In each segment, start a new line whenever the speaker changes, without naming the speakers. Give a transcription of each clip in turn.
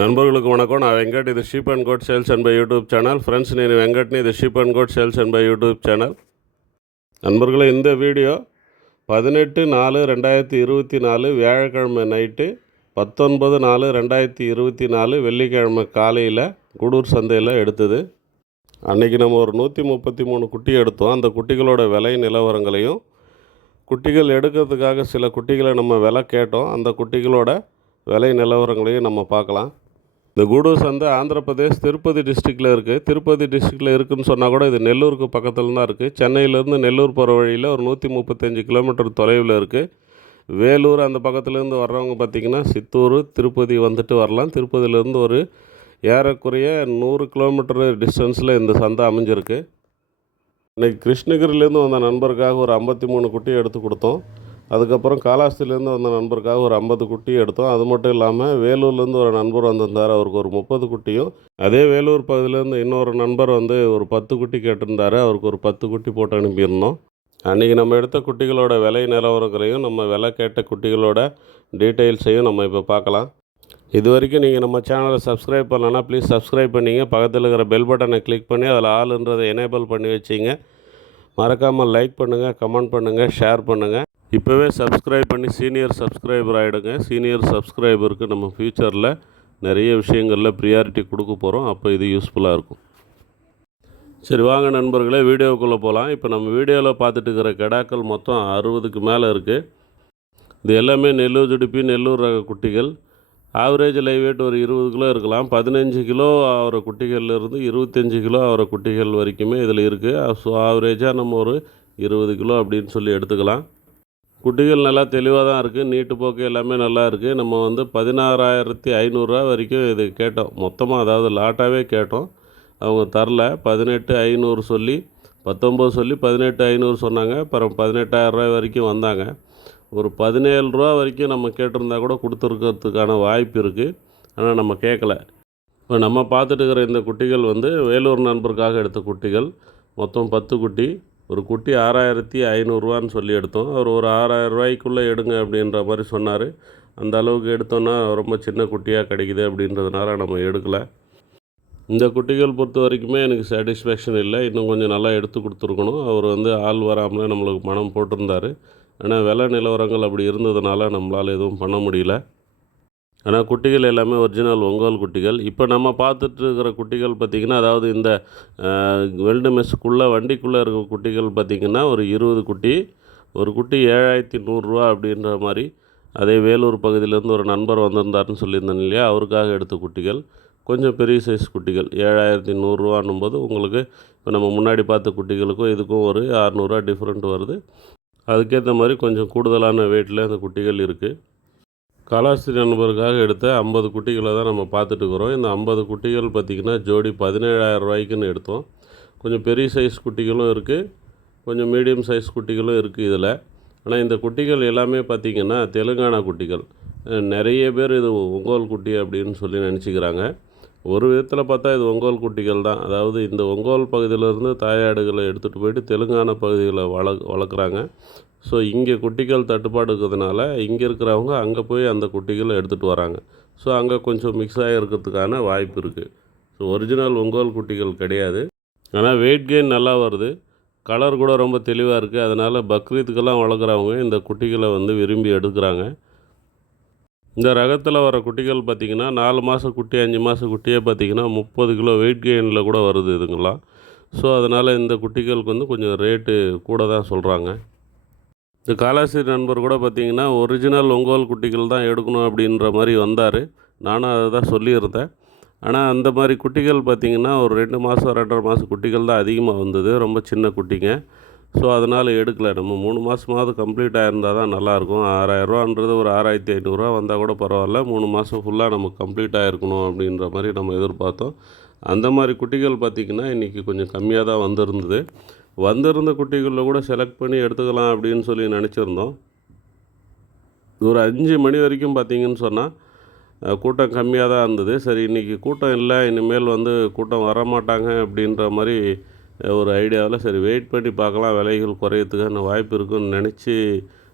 நண்பர்களுக்கு வணக்கம். நான் వెంకట్ ఇది sheep and goat sales and buy YouTube channel friends నేను వెంకట్ని ఇది sheep and goat sales and buy YouTube channel நண்பர்களே இந்த வீடியோ பதினெட்டு நாலு ரெண்டாயிரத்தி இருபத்தி நாலு வியாழக்கிழமை நைட்டு பத்தொன்பது நாலு ரெண்டாயிரத்தி இருபத்தி நாலு வெள்ளிக்கிழமை காலையில் குடூர் சந்தையில் எடுத்தது. அன்றைக்கி நம்ம ஒரு நூற்றி முப்பத்தி மூணு குட்டி எடுத்தோம். அந்த குட்டிகளோட விலை நிலவரங்களையும் குட்டிகள் எடுக்கிறதுக்காக சில குட்டிகளை நம்ம விலை கேட்டோம். அந்த குட்டிகளோட விலை நிலவரங்களையும் நம்ம பார்க்கலாம். இந்த கூடூர் சந்தை ஆந்திர பிரதேஷ் திருப்பதி டிஸ்ட்ரிக்டில் இருக்குது திருப்பதி டிஸ்ட்ரிக்டில் இருக்குதுன்னு சொன்னால் கூட இது நெல்லூருக்கு பக்கத்தில் தான் இருக்குது சென்னையிலேருந்து நெல்லூர் போகிற வழியில் ஒரு நூற்றி முப்பத்தஞ்சு கிலோமீட்டர் தொலைவில் இருக்குது வேலூர் அந்த பக்கத்துலேருந்து வர்றவங்க பார்த்திங்கன்னா சித்தூர் திருப்பதி வந்துட்டு வரலாம். திருப்பதியிலேருந்து ஒரு ஏறக்குறைய நூறு கிலோமீட்டர் டிஸ்டன்ஸில் இந்த சந்தை அமைஞ்சிருக்கு. இன்றைக்கி கிருஷ்ணகிரிலேருந்து வந்த நண்பருக்காக ஒரு ஐம்பத்தி மூணு குட்டி எடுத்து கொடுத்தோம். அதுக்கப்புறம் காலாஸ்திலேருந்து வந்த நண்பருக்காக ஒரு ஐம்பது குட்டி எடுத்தோம். அது மட்டும் இல்லாமல் வேலூர்லேருந்து ஒரு நண்பர் வந்திருந்தார். அவருக்கு ஒரு முப்பது குட்டியும். அதே வேலூர் பகுதியிலேருந்து இன்னொரு நண்பர் வந்து ஒரு பத்து குட்டி கேட்டிருந்தார். அவருக்கு ஒரு பத்து குட்டி போட்டு அனுப்பியிருந்தோம். அன்றைக்கி நம்ம எடுத்த குட்டிகளோட விலை நிலவரங்களையும் நம்ம விலை கேட்ட குட்டிகளோட டீட்டெயில்ஸையும் நம்ம இப்போ பார்க்கலாம். இது வரைக்கும் நீங்கள் நம்ம சேனலை சப்ஸ்கிரைப் பண்ணலன்னா ப்ளீஸ் சப்ஸ்கிரைப் பண்ணிங்க. பக்கத்தில் இருக்கிற பெல் பட்டனை கிளிக் பண்ணி அதில் ஆளுன்றதை எனேபிள் பண்ணி வச்சிங்க. மறக்காமல் லைக் பண்ணுங்கள் கமெண்ட் பண்ணுங்கள் ஷேர் பண்ணுங்கள் இப்போவே சப்ஸ்கிரைப் பண்ணி சீனியர் சப்ஸ்கிரைபர் ஆகிடுங்க சீனியர் சப்ஸ்கிரைபருக்கு நம்ம ஃப்யூச்சரில் நிறைய விஷயங்களில் ப்ரியாரிட்டி கொடுக்க போகிறோம் அப்போ இது யூஸ்ஃபுல்லாக இருக்கும். சரி வாங்க நண்பர்களே வீடியோவுக்குள்ளே போகலாம் இப்போ நம்ம வீடியோவில் பார்த்துட்டு இருக்கிற கெடாக்கள் மொத்தம் அறுபதுக்கு மேலே இருக்குது இது எல்லாமே நெல்லூர் ஜுடிப்பி நெல்லூர் ரக குட்டிகள். ஆவரேஜ் லைவ் வெயிட் ஒரு இருபது கிலோ இருக்கலாம். பதினஞ்சு கிலோ ஆகிற குட்டிகள்லேருந்து இருபத்தஞ்சி கிலோ ஆகிற குட்டிகள் வரைக்குமே இதில் இருக்குது ஸோ ஆவரேஜாக நம்ம ஒரு இருபது கிலோ அப்படின்னு சொல்லி எடுத்துக்கலாம். குட்டிகள் நல்லா தெளிவாக தான் இருக்குது நீட்டு போக்கு எல்லாமே நல்லா இருக்குது நம்ம வந்து பதினாறாயிரத்தி ஐநூறுரூவா வரைக்கும் இது கேட்டோம். மொத்தமாக அதாவது லாட்டாகவே கேட்டோம். அவங்க தரல. பதினெட்டு ஐநூறு சொல்லி பத்தொம்போது சொல்லி பதினெட்டு ஐநூறு சொன்னாங்க. அப்புறம் பதினெட்டாயிரரூவா வரைக்கும் வந்தாங்க. ஒரு பதினேழு ரூபா வரைக்கும் நம்ம கேட்டிருந்தா கூட கொடுத்துருக்கிறதுக்கான வாய்ப்பு இருக்குது ஆனால் நம்ம கேட்கல இப்போ நம்ம பார்த்துட்டு இருக்கிற இந்த குட்டிகள் வந்து வேலூர் நண்பருக்காக எடுத்த குட்டிகள். மொத்தம் பத்து குட்டி. ஒரு குட்டி ஆறாயிரத்தி ஐநூறுரூவான்னு சொல்லி எடுத்தோம். அவர் ஒரு ஆறாயிரம் ரூபாய்க்குள்ளே எடுங்க அப்படின்ற மாதிரி சொன்னார். அந்த அளவுக்கு எடுத்தோன்னா ரொம்ப சின்ன குட்டியாக கிடைக்குது அப்படின்றதுனால நம்ம எடுக்கலை. இந்த குட்டிகள் பொறுத்த வரைக்குமே எனக்கு சாட்டிஸ்ஃபேக்ஷன் இல்லை. இன்னும் கொஞ்சம் நல்லா எடுத்து கொடுத்துருக்கணும். அவர் வந்து ஆள் வராமலே நம்மளுக்கு பணம் போட்டிருந்தார். ஆனால் விலை நிலவரங்கள் அப்படி இருந்ததுனால நம்மளால் எதுவும் பண்ண முடியல. ஆனால் குட்டிகள் எல்லாமே ஒரிஜினல் ஒங்கோல் குட்டிகள். இப்போ நம்ம பார்த்துட்டு இருக்கிற குட்டிகள் பார்த்திங்கன்னா அதாவது இந்த வெல்டு மெஸ்ஸுக்குள்ளே வண்டிக்குள்ளே இருக்க குட்டிகள் பார்த்திங்கன்னா ஒரு இருபது குட்டி ஒரு குட்டி ஏழாயிரத்தி நூறுரூவா அப்படின்ற மாதிரி. அதே வேலூர் பகுதியிலேருந்து ஒரு நண்பர் வந்திருந்தாருன்னு சொல்லியிருந்தேன் இல்லையா? அவருக்காக எடுத்த குட்டிகள். கொஞ்சம் பெரிய சைஸ் குட்டிகள். ஏழாயிரத்தி நூறுரூவான்னும் போது உங்களுக்கு இப்போ நம்ம முன்னாடி பார்த்த குட்டிகளுக்கும் இதுக்கும் ஒரு அறநூறுவா டிஃப்ரெண்ட் வருது. அதுக்கேற்ற மாதிரி கொஞ்சம் கூடுதலான வெயிட்டில் அந்த குட்டிகள் இருக்குது கலாஸ்திரி நண்பருக்காக எடுத்த ஐம்பது குட்டிகளை தான் நம்ம பார்த்துட்டு இருக்கிறோம். இந்த ஐம்பது குட்டிகள் பார்த்திங்கன்னா ஜோடி பதினேழாயிரம் ரூபாய்க்குன்னு எடுத்தோம். கொஞ்சம் பெரிய சைஸ் குட்டிகளும் இருக்குது கொஞ்சம் மீடியம் சைஸ் குட்டிகளும் இருக்குது இதில். ஆனால் இந்த குட்டிகள் எல்லாமே பார்த்திங்கன்னா தெலுங்கானா குட்டிகள். நிறைய பேர் இது ஒங்கோல் குட்டி அப்படின்னு சொல்லி நினச்சிக்கிறாங்க. ஒரு விதத்தில் பார்த்தா இது ஒங்கோல் குட்டிகள் தான். அதாவது இந்த ஒங்கோல் பகுதியிலேருந்து தாயாடுகளை எடுத்துகிட்டு போயிட்டு தெலுங்கானா பகுதிகளை வள வளர்க்குறாங்க. ஸோ இங்கே குட்டிகள் தட்டுப்பாடு இருக்கிறதுனால இங்கே இருக்கிறவங்க அங்கே போய் அந்த குட்டிகளை எடுத்துகிட்டு வராங்க. ஸோ அங்கே கொஞ்சம் மிக்ஸ் ஆகிருக்கிறதுக்கான வாய்ப்பு இருக்குது ஸோ ஒரிஜினல் ஒங்கோல் குட்டிகள் கிடையாது. ஆனால் வெயிட் கெயின் நல்லா வருது. கலர் கூட ரொம்ப தெளிவாக இருக்குது அதனால் பக்ரீத்துக்கெல்லாம் வளர்க்குறவங்க இந்த குட்டிகளை வந்து விரும்பி எடுக்கிறாங்க. இந்த ரகத்தில் வர குட்டிகள் பார்த்திங்கன்னா நாலு மாதம் குட்டி அஞ்சு மாதம் குட்டியே பார்த்திங்கன்னா முப்பது கிலோ வெயிட் கெயினில் கூட வருது இதுங்களாம் ஸோ அதனால் இந்த குட்டிகளுக்கு வந்து கொஞ்சம் ரேட்டு கூட தான் சொல்கிறாங்க இந்த காலாசி நண்பர் கூட பார்த்திங்கன்னா ஒரிஜினல் ஒங்கோல் குட்டிகள் தான் எடுக்கணும் அப்படின்ற மாதிரி வந்தார். நானும் அதை தான் சொல்லியிருந்தேன். ஆனால் அந்த மாதிரி குட்டிகள் பார்த்திங்கன்னா ஒரு ரெண்டு மாதம் ரெண்டரை மாதம் குட்டிகள் தான் அதிகமாக வந்தது. ரொம்ப சின்ன குட்டிங்க. ஸோ அதனால் எடுக்கலை. நம்ம மூணு மாதமாவது கம்ப்ளீட் ஆகிருந்தால் தான் நல்லாயிருக்கும். ஆறாயிரரூவான்றது ஒரு ஆறாயிரத்தி ஐநூறுரூவா வந்தால் கூட பரவாயில்ல. மூணு மாதம் ஃபுல்லாக நமக்கு கம்ப்ளீட் ஆகிருக்கணும் அப்படின்ற மாதிரி நம்ம எதிர்பார்த்தோம். அந்த மாதிரி குட்டிகள் பார்த்திங்கன்னா இன்றைக்கி கொஞ்சம் கம்மியாக தான் வந்திருந்தது. வந்திருந்த குட்டிகளில் கூட செலக்ட் பண்ணி எடுத்துக்கலாம் அப்படின்னு சொல்லி நினச்சிருந்தோம். ஒரு அஞ்சு மணி வரைக்கும் பார்த்திங்கன்னு சொன்னால் கூட்டம் கம்மியாக தான் இருந்தது. சரி இன்றைக்கி கூட்டம் இல்லை. இனிமேல் வந்து கூட்டம் வரமாட்டாங்க அப்படின்ற மாதிரி ஒரு ஐடியாவில் சரி வெயிட் பண்ணி பார்க்கலாம் விலைகள் குறையறதுக்கான வாய்ப்பு இருக்குன்னு நினச்சி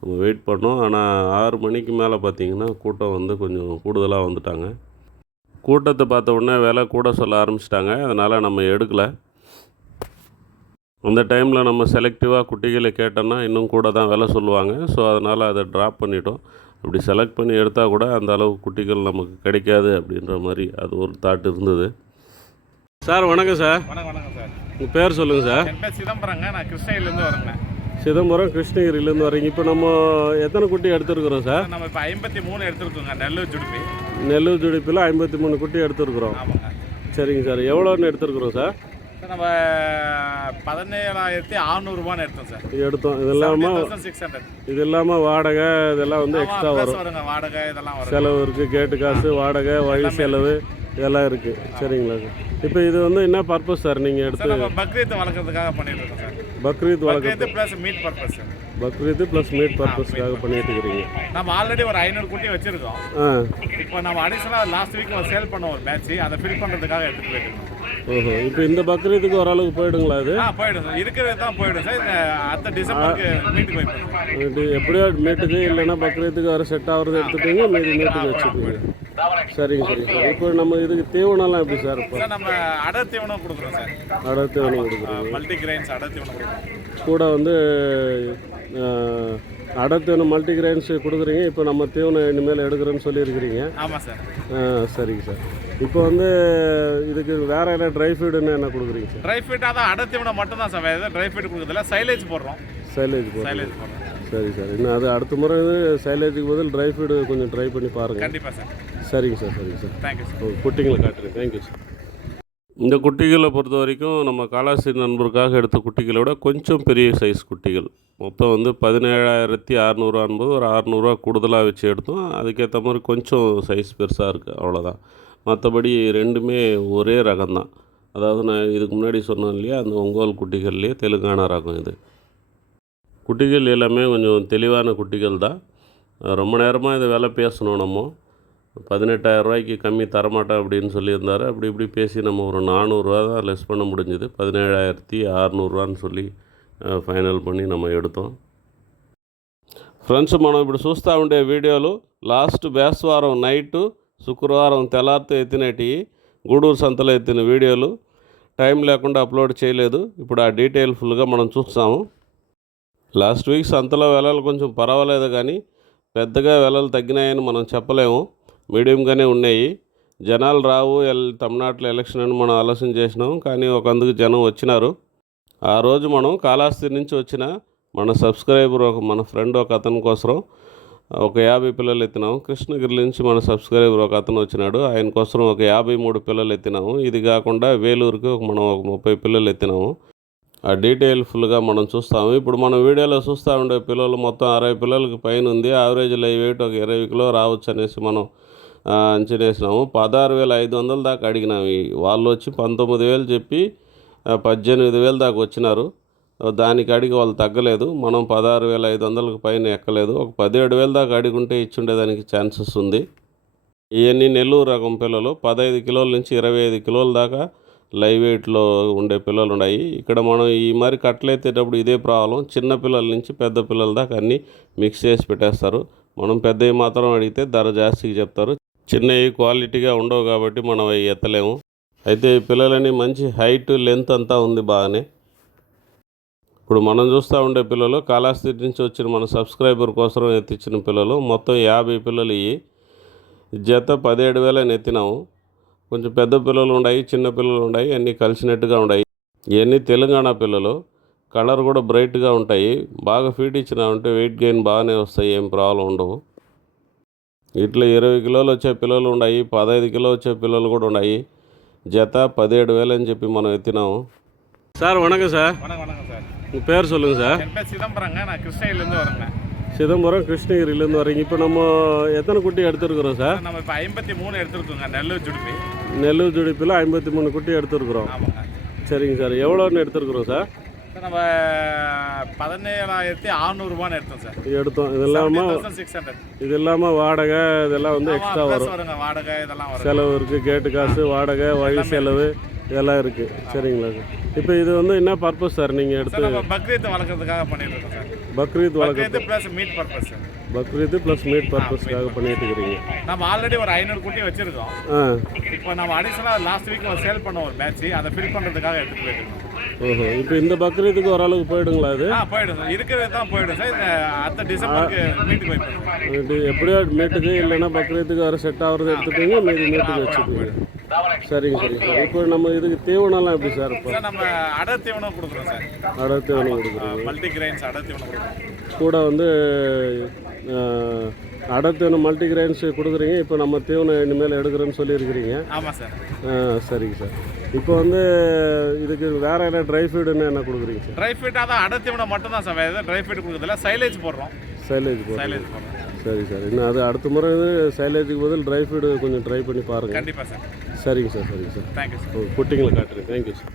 நம்ம வெயிட் பண்ணோம். ஆனால் ஆறு மணிக்கு மேலே பார்த்திங்கன்னா கூட்டம் வந்து கொஞ்சம் கூடுதலாக வந்துட்டாங்க. கூட்டத்தை பார்த்த உடனே விலை கூட சொல்ல ஆரம்பிச்சிட்டாங்க. அதனால் நம்ம எடுக்கலை. அந்த டைமில் நம்ம செலக்டிவாக குட்டிகளை கேட்டோன்னா இன்னும் கூட தான் விலை சொல்லுவாங்க. ஸோ அதனால் அதை ட்ராப் பண்ணிட்டோம். அப்படி செலக்ட் பண்ணி எடுத்தால் கூட அந்த அளவு குட்டிகள் நமக்கு கிடைக்காது அப்படின்ற மாதிரி அது ஒரு தாட் இருந்தது. சார் வணக்கம் சார்.
வணக்கம் வணக்கம். சார்
உங்கள் பேர் சொல்லுங்கள் சார்.
என் பேர் சிதம்பரங்க. நான் கிருஷ்ணகிரிலேருந்து வரேங்க.
சிதம்பரம் கிருஷ்ணகிரியிலேருந்து வரீங்க. இப்போ நம்ம எத்தனை குட்டி எடுத்துருக்குறோம் சார்?
நம்ம இப்போ ஐம்பத்தி மூணு எடுத்துருக்கோங்க. நெல்லூர் ஜுடுப்பி.
நெல்லூர் ஜுடிப்பில் ஐம்பத்தி மூணு குட்டி எடுத்துருக்குறோம்.
ஆமாங்க.
சரிங்க சார். எவ்வளோன்னு எடுத்துருக்குறோம் சார்?
நம்ம பதினேழாயிரத்தி அறநூறுபான்னு எடுத்தோம் சார்.
எடுத்தோம். இது இல்லாமல்
சிக்ஸ் ஹண்ட்ரட்.
இது இல்லாமல் வாடகை இதெல்லாம் வந்து எக்ஸ்ட்ரா வரும்.
வாடகை இதெல்லாம்
செலவு இருக்குது கேட்டு காசு வாடகை வழி செலவு. இதெல்லாம் இருக்குது சரிங்களா இப்போ இது வந்து என்ன பர்பஸ் சார்? நீங்கள் எடுத்து
நம்ம பக்ரீத் வளர்க்குறதுக்காக பண்ணிட்டு இருக்கோம் சார்.
பக்ரீத் வளர்க்க
Bakrid plus meat purpose
Bakrid plus meat பர்பஸ்க்காக பண்ணிட்டு இருக்கிறீங்க
நம்ம ஆல்ரெடி ஒரு ஐநூறு குட்டி வச்சிருக்கோம்.
ஆ.
இப்போ நம்ம அடிஷனலாக லாஸ்ட் வீக் ஒரு சேல் பண்ண ஒரு பேட்ச் அதை ஃபில் பண்ணுறதுக்காக எடுத்துகிட்டு போயிட்டு
ஓஹோ. இப்போ இந்த பக்ரீத்துக்கு ஓரளவுக்கு போயிடுங்களா
ஆ போயிடும் சார் இருக்கிறது தான் போயிடும் சார். அடுத்த டிசம்பருக்கு மீட்டுக்கு
இது எப்படியோ மீட்டுக்கு இல்லைன்னா பக்ரீத்துக்கு வர செட் ஆகுறது எடுத்துட்டீங்க மீதி மீட்டுக்கு வச்சுக்கோங்க சரிங்க சரிங்க சார். இப்போ நம்ம இதுக்கு தீவனம்லாம் எப்படி சார் இப்போ
சார் நம்ம அடர் தீவனம் கொடுக்குறோம் சார்.
அடர் தீவனம் கொடுக்குறீங்க.
மல்டி கிரெயின்ஸ் அடர் தீவனம் கொடுக்குறோம்.
கூட வந்து அடர் தீவனம் மல்டி கிரெயின்ஸ் கொடுக்குறீங்க. இப்போ நம்ம தீவனம் இனிமேல் எடுக்கிறோன்னு சொல்லியிருக்கிறீங்க.
ஆமாம் சார்.
சரிங்க சார். இப்போ வந்து இதுக்கு வேற என்ன ட்ரை ஃபீடுன்னு என்ன கொடுக்குறீங்க சார்?
ட்ரை ஃபீட்டாக தான் அடர் தீவனம் மட்டும் தான் சார். வேறு எதுவும் ட்ரை ஃபீட் கொடுக்குறதில்ல. சைலேஜ் போடுறோம்.
சைலேஜ் போடுறீங்க.
சைலேஜ் போடுறோம்.
சரி சார். இன்னும் அது அடுத்த முறை சைலேஜுக்கு பதில் ட்ரை ஃபீடு கொஞ்சம் ட்ரை பண்ணி பாருங்கள்
கண்டிப்பாக சார்.
சரிங்க சார் சரிங்க சார்.
தேங்க்யூ சார்
குட்டிங்களை காட்டுறேன். தேங்க்யூ சார் இந்த குட்டிகளை பொறுத்த வரைக்கும் நம்ம காலாசி நண்பருக்காக எடுத்த குட்டிகளை விட கொஞ்சம் பெரிய சைஸ் குட்டிகள். மொத்தம் வந்து பதினேழாயிரத்தி அறநூறுவான்பது ஒரு அறநூறுவா கூடுதலாக வச்சு எடுத்தோம். அதுக்கேற்ற மாதிரி கொஞ்சம் சைஸ் பெருசாக இருக்குது அவ்வளோதான் மற்றபடி ரெண்டுமே ஒரே ரகம் தான் அதாவது நான் இதுக்கு முன்னாடி சொன்னேன் இல்லையா அந்த ஒங்கோல் குட்டிகள்லேயே தெலுங்கானா ரகம் இது. குட்டிகள் எல்லாமே கொஞ்சம் தெளிவான குட்டிகள் தான் ரொம்ப நேரமாக இதை விலை பேசணும் நம்ம. பதினெட்டாயிரம் ரூபாய்க்கு கம்மி தரமாட்டேன் அப்படின்னு சொல்லியிருந்தாரு அப்படி இப்படி பேசி நம்ம ஒரு நானூறுரூவா தான் லெஸ் பண்ண முடிஞ்சுது பதினேழாயிரத்தி அறநூறுவான்னு சொல்லி ఫైనల్ பண்ணி நம்ம எடுத்தோం ఫ్రెండ్స్ మనం ఇప్పుడు చూస్తూ ఉండే వీడియోలు లాస్ట్ బేస్వారం నైటు శుక్రవారం తెల్లారితో ఎత్తినటి గూడూరు సంతలో ఎత్తిన వీడియోలు టైం లేకుండా అప్లోడ్ చేయలేదు ఇప్పుడు ఆ డీటెయిల్ ఫుల్గా మనం చూస్తాము లాస్ట్ వీక్ సంతలో వెలలు కొంచెం పర్వాలేదు కానీ పెద్దగా వెలలు తగ్గినాయని మనం చెప్పలేము మీడియంగానే ఉన్నాయి. జనాలు రావు ఎల్ తమిళనాడులో ఎలక్షన్ అని మనం ఆలోచన చేసినాం కానీ ఒక అందుకు జనం వచ్చినారు. ఆ రోజు మనం కాళహస్తి నుంచి వచ్చిన మన సబ్స్క్రైబర్ ఒక మన ఫ్రెండ్ ఒక అతని కోసం ఒక యాభై పిల్లలు ఎత్తినాం. కృష్ణగిరి నుంచి మన సబ్స్క్రైబర్ ఒక అతను వచ్చినాడు. ఆయన కోసం ఒక యాభై మూడు పిల్లలు ఎత్తినాము. ఇది కాకుండా వేలూరుకి ఒక మనం ఒక ముప్పై పిల్లలు ఎత్తినాము. ఆ డీటెయిల్ ఫుల్గా మనం చూస్తాము. ఇప్పుడు మనం వీడియోలో చూస్తూ ఉండే పిల్లలు మొత్తం అరవై పిల్లలకి పైన ఉంది. యావరేజ్ లైవ్ వెయిట్ ఒక ఇరవై కిలో రావచ్చు అనేసి మనం అంచనేసినాము అంచనా వేసినాము పదహారు వేల ఐదు వందల దాకా అడిగినాము. వాళ్ళు వచ్చి పంతొమ్మిది వేలు చెప్పి పద్దెనిమిది వేలు దాకా వచ్చినారు. దానికి అడిగి వాళ్ళు తగ్గలేదు. మనం పదహారు వేల ఐదు వందలకు పైన ఎక్కలేదు. ఒక పదిహేడు వేలు దాకా అడిగుంటే ఇచ్చుండేదానికి ఛాన్సెస్ ఉంది. ఇవన్నీ నెల్లూరు రకం పిల్లలు. పదహైదు కిలోల నుంచి ఇరవై ఐదు కిలోల దాకా లైవ్ వెయిట్లో ఉండే పిల్లలు ఉన్నాయి. ఇక్కడ మనం ఈ మరి కట్టలేతేటప్పుడు ఇదే ప్రాబ్లం. చిన్న పిల్లల నుంచి పెద్ద పిల్లల దాకా అన్నీ మిక్స్ చేసి పెట్టేస్తారు. మనం పెద్దవి మాత్రం అడిగితే ధర జాస్తికి చెప్తారు. చిన్నవి క్వాలిటీగా ఉండవు కాబట్టి మనం అవి ఎత్తలేము. అయితే పిల్లలని మంచి హైట్ లెంత్ అంతా ఉంది బాగానే. ఇప్పుడు మనం చూస్తూ ఉండే పిల్లలు కాళాస్తి నుంచి వచ్చిన మన సబ్స్క్రైబర్ కోసం ఎత్తిచ్చిన పిల్లలు మొత్తం యాభై పిల్లలు ఇవి జత పదిహేడు వేలని ఎత్తినాము. కొంచెం పెద్ద పిల్లలు ఉన్నాయి చిన్న పిల్లలు ఉన్నాయి అన్నీ కలిసినట్టుగా ఉన్నాయి ఇవన్నీ తెలంగాణ పిల్లలు కలర్ కూడా బ్రైట్గా ఉంటాయి. బాగా ఫీట్ ఇచ్చినామంటే వెయిట్ గెయిన్ బాగానే వస్తాయి ఏం ప్రాబ్లం ఉండవు. ఇట్లా ఇరవై కిలోలు వచ్చే పిల్లలు ఉన్నాయి పదహైదు కిలో వచ్చే పిల్లలు కూడా ఉన్నాయి జత పదిహేడు వేలు అని చెప్పి మనం ఎత్తినాము సార్ వణకం సార్
வணக்கம் வணக்கம் சார்
உங்கள் பேர் சொல்லுங்கள் சார்
என் பேர் சிதம்பரங்க நான் கிருஷ்ணகிரிலேருந்து வரேங்க
சிதம்பரம் கிருஷ்ணகிரியிலேருந்து வரீங்க இப்போ நம்ம எத்தனை குட்டி எடுத்துருக்குறோம் சார்
நம்ம இப்போ ஐம்பத்தி மூணு எடுத்துருக்கோங்க நெல்லூர் ஜுடுப்பி
நெல்லூர் ஜுடிப்பில் ஐம்பத்தி மூணு குட்டி எடுத்துருக்குறோம்
ஆமாங்க
சரிங்க சார் எவ்வளோன்னு எடுத்துருக்குறோம் சார்
சார் நம்ம பதினேழாயிரத்தி அறநூறுபான்னு எடுத்தோம் சார்.
எடுத்தோம். இது இல்லாமல்
சிக்ஸ் ஹண்ட்ரட்
இது இல்லாமல் வாடகை இதெல்லாம் வந்து எக்ஸ்ட்ரா வரும்.
வருங்க வாடகை இதெல்லாம் வரும்.
செலவு இருக்குது கேட்டு காசு வாடகை வழி செலவு. இதெல்லாம் இருக்குது சரிங்களா? சார் இப்போ இது வந்து என்ன பர்பஸ் சார் நீங்கள் எடுத்து
பக்ரீத் வளர்க்குறதுக்காக பண்ணிட்டு சார்
பக்ரீத் வளர்க்க
Bakrid plus meat purpose
Bakrid plus meat பர்பஸ்க்காக பண்ணிட்டு இருக்கிறீங்க
நம்ம ஆல்ரெடி ஒரு ஐநூறு குட்டி வச்சிருக்கோம்.
ஆ.
இப்போ நம்ம அடிஷனலாக லாஸ்ட் வீக் ஒரு சேல் பண்ண ஒரு பேட்ச் அதை ஃபில் பண்ணுறதுக்காக எடுத்துட்டு போயிட்டு
ஓஹோ. இப்போ இந்த பக்ரீத்துக்கு ஓரளவுக்கு போயிடுங்களா அது
ஆ போயிடும் இருக்கிறது தான் போயிடும் சார் இந்த அடுத்த டிசம்பருக்கு மீட்டுக்கு
இது எப்படியோ மீட்டுக்கு இல்லைன்னா பக்ரீத்துக்கு வர செட் ஆகிறது எடுத்துப்பீங்க மீதி மீட்டுக்கு வச்சுப்பீங்க. சரிங்க சரிங்க சார். இப்போ நம்ம இதுக்கு தீவனம்லாம் எப்படி சார் இப்போ?
நம்ம அடர் தீவனம் கொடுக்குறோம் சார்.
அடை தீவனம் கொடுக்குறீங்க.
மல்டி கிரெயின்ஸ் அடர் தீவனம் கொடுக்குறோம்.
கூட வந்து அஹ், அடை தீவனம் மல்டி கிரைன்ஸ் கொடுக்குறீங்க. இப்போ நம்ம தீவனம் இனிமேல் எடுக்கிறேன்னு சொல்லியிருக்கிறீங்க.
ஆமாம் சார்.
ஆ சரிங்க சார். இப்போ வந்து இதுக்கு வேறு என்ன ட்ரை ஃபீடுன்னு என்ன கொடுக்குறீங்க சார்?
ட்ரை ஃபீட் அதான் அடர் தீவனம் மட்டும் தான் சார். வேறு ட்ரை ஃபீட் கொடுக்குறதில்ல. சைலேஜ் போடுறோம்.
சைலேஜ் போடுறீங்க.
சைலேஜ் போடுறோம்.
சரி சார் இன்னும் அது அடுத்த முறை வந்து சைலேஜுக்கு பதில் ட்ரை ஃபீடு கொஞ்சம் ட்ரை பண்ணி பாருங்கள்
கண்டிப்பாக சார்
சரிங்க సార్ சரிங்க సార్
தேங்க்யூ சார்
పుట్టింగ్లో కట్టండి థ్యాంక్ యూ సార్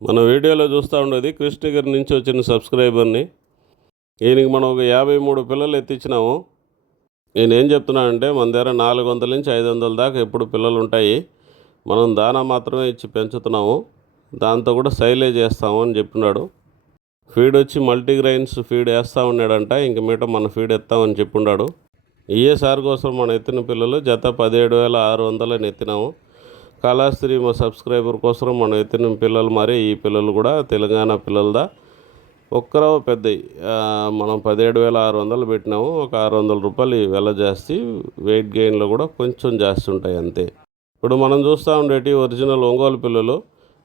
మన వీడియోలో చూస్తూ ఉండేది కృష్ణగిరి నుంచి వచ్చిన సబ్స్క్రైబర్ని ఈయనకి మనం ఒక యాభై మూడు పిల్లలు ఎత్తించినాము నేను ఏం చెప్తున్నానంటే మన దగ్గర నాలుగు వందల నుంచి ఐదు వందల దాకా ఎప్పుడు పిల్లలు ఉంటాయి మనం దానా మాత్రమే ఇచ్చి పెంచుతున్నాము దాంతో కూడా సైలేజ్ వేస్తాము అని చెప్పినాడు ఫీడ్ వచ్చి మల్టీగ్రైన్స్ ఫీడ్ వేస్తూ ఉన్నాడంట ఇంక మీట మన ఫీడ్ ఎత్తామని చెప్పున్నాడు ఈఏసారి కోసం మనం ఎత్తిన పిల్లలు జత పదిహేడు వేల ఆరు వందలని ఎత్తినాము. కళాస్త్రీ మా సబ్స్క్రైబర్ కోసం మనం ఎత్తిన పిల్లలు మరి ఈ పిల్లలు కూడా తెలంగాణ పిల్లలదా? ఒక్కరవ పెద్ద మనం పదిహేడు వేల ఆరు వందలు పెట్టినాము. ఒక ఆరు వందల రూపాయలు ఈ వెల జాస్తి వెయిట్ గెయిన్లో కూడా కొంచెం జాస్తి ఉంటాయి అంతే. ఇప్పుడు మనం చూస్తూ ఉండేటి ఒరిజినల్ ఒంగోలు పిల్లలు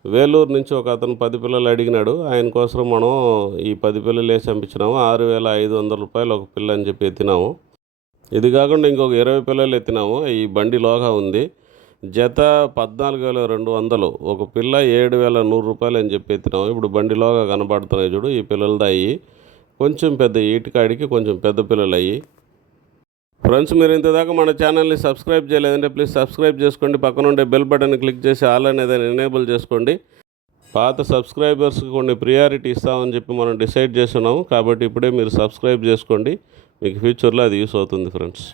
వేలూరు నుంచి ఒక అతను పది పిల్లలు అడిగినాడు. ఆయన కోసం మనం ఈ పది పిల్లలు వేసి పంపించినాము ఆరు వేల ఐదు వందల రూపాయలు ఒక పిల్ల అని చెప్పి ఎత్తినాము. ఇది కాకుండా ఇంకొక ఇరవై పిల్లలు ఎత్తినాము. ఈ బండి లోగా ఉంది. జత పద్నాలుగు వేల రెండు వందలు. ఒక పిల్ల ఏడు వేల నూరు రూపాయలు అని చెప్పి ఎత్తినాము. ఇప్పుడు బండిలోగా కనబడుతున్నాయి చూడు. ఈ పిల్లలది అయ్యి కొంచెం పెద్ద ఈటికాడికి కొంచెం పెద్ద పిల్లలు అయ్యి ఫ్రెండ్స్ మీరు ఇంతదాకా మన ఛానల్ని సబ్స్క్రైబ్ చేయలేదంటే ప్లీజ్ సబ్స్క్రైబ్ చేసుకోండి. పక్కన ఉండే బెల్ బటన్ క్లిక్ చేసి ఆల్ అనేది ఎనేబుల్ చేసుకోండి. పాత సబ్స్క్రైబర్స్కి కొన్ని ప్రియారిటీ ఇస్తామని చెప్పి మనం డిసైడ్ చేస్తున్నాము. కాబట్టి ఇప్పుడే మీరు సబ్స్క్రైబ్ చేసుకోండి. మీకు ఫ్యూచర్లో అది యూస్ అవుతుంది ఫ్రెండ్స్.